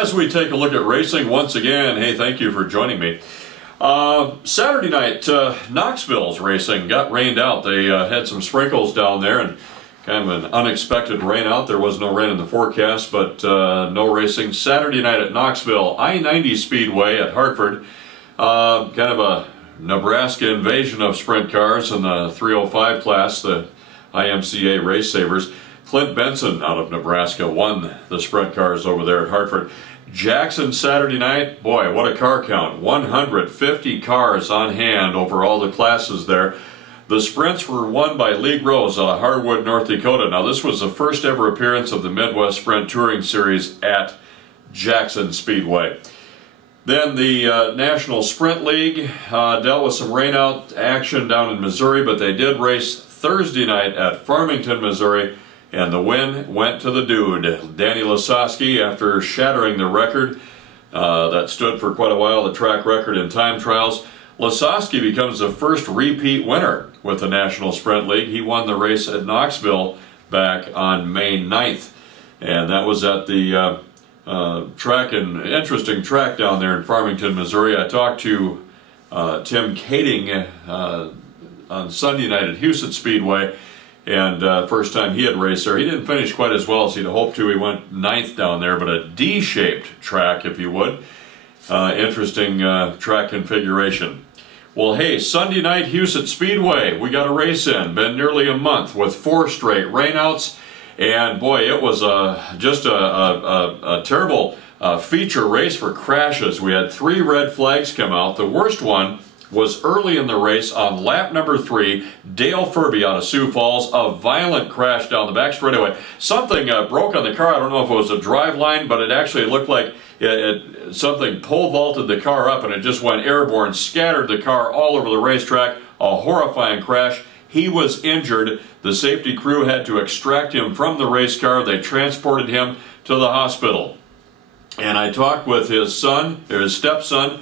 As we take a look at racing once again, hey, thank you for joining me. Saturday night, Knoxville's racing got rained out. They had some sprinkles down there and kind of an unexpected rain out. There was no rain in the forecast, but no racing. Saturday night at Knoxville, I-90 Speedway at Hartford. Kind of a Nebraska invasion of sprint cars in the 305 class, the IMCA Race Savers. Clint Benson out of Nebraska won the sprint cars over there at Hartford. Jackson Saturday night, boy, what a car count. 150 cars on hand over all the classes there. The sprints were won by Lee Rose out of Harwood, North Dakota. Now this was the first ever appearance of the Midwest Sprint Touring Series at Jackson Speedway. Then the National Sprint League dealt with some rainout action down in Missouri, but they did race Thursday night at Farmington, Missouri. And the win went to the dude, Danny Lasowski, after shattering the record that stood for quite a while, the track record in time trials. Lasowski becomes the first repeat winner with the National Sprint League. He won the race at Knoxville back on May 9th. And that was at the interesting track down there in Farmington, Missouri. I talked to Tim Kading on Sunday night at Huset Speedway. And first time he had raced there. He didn't finish quite as well as he'd hoped to. He went 9th down there, but a D-shaped track, if you would. Interesting track configuration. Well, hey, Sunday night, Huset Speedway. We got a race in. Been nearly a month with 4 straight rainouts. And boy, it was just a terrible feature race for crashes. We had 3 red flags come out. The worst one was early in the race on lap number 3, Dale Furby out of Sioux Falls, a violent crash down the back straightaway. Something broke on the car. I don't know if it was a drive line, but it actually looked like something pole vaulted the car up and it just went airborne, scattered the car all over the racetrack. A horrifying crash. He was injured. The safety crew had to extract him from the race car. They transported him to the hospital. And I talked with his son, or his stepson,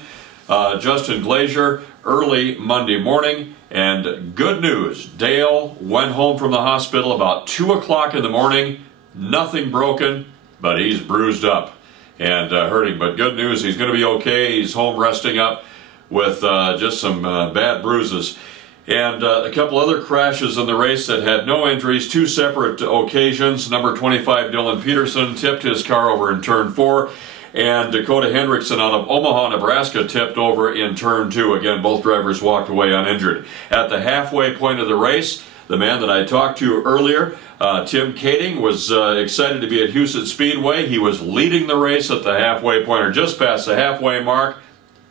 Justin Glazier, early Monday morning, and good news, Dale went home from the hospital about 2 o'clock in the morning, nothing broken, but he's bruised up and hurting. But good news, he's going to be okay. He's home resting up with just some bad bruises. And a couple other crashes in the race that had no injuries, 2 separate occasions. Number 25, Dylan Peterson, tipped his car over in turn 4. And Dakota Hendrickson out of Omaha, Nebraska tipped over in turn 2. Again, both drivers walked away uninjured. At the halfway point of the race, the man that I talked to earlier, Tim Kading, was excited to be at Huset Speedway. He was leading the race at the halfway point, or just past the halfway mark,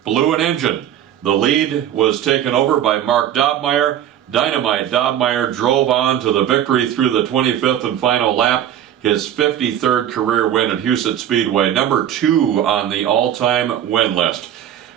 blew an engine. The lead was taken over by Mark Dobmeyer. Dynamite Dobmeyer drove on to the victory through the 25th and final lap. His 53rd career win at Huset Speedway, number 2 on the all-time win list.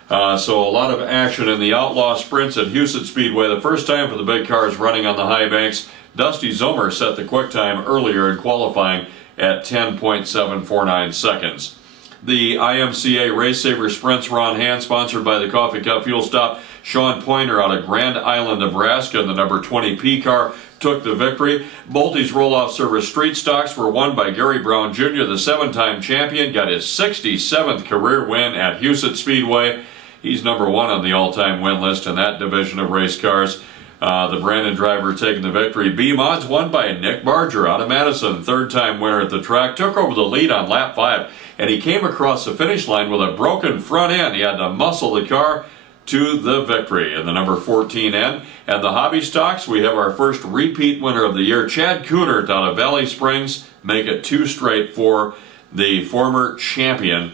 So a lot of action in the outlaw sprints at Huset Speedway. The first time for the big cars running on the high banks. Dusty Zomer set the quick time earlier in qualifying at 10.749 seconds. The IMCA Race Saver Sprints were on hand, sponsored by the Coffee Cup Fuel Stop. Sean Pointer out of Grand Island, Nebraska, in the number 20P car, took the victory. Bolte's roll-off service street stocks were won by Gary Brown Jr., the 7-time champion, got his 67th career win at Huset Speedway. He's number 1 on the all-time win list in that division of race cars. The Brandon driver taking the victory. B-Mods won by Nick Barger out of Madison, 3rd-time winner at the track, took over the lead on lap 5, and he came across the finish line with a broken front end. He had to muscle the car to the victory in the number 14N. And the hobby stocks, we have our first repeat winner of the year, Chad Coonert out of Valley Springs, make it 2 straight for the former champion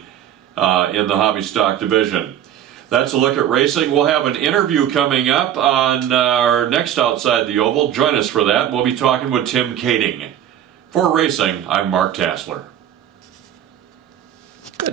in the hobby stock division. That's a look at racing. We'll have an interview coming up on our next Outside the Oval. Join us for that. We'll be talking with Tim Kading. For racing, I'm Mark Tassler.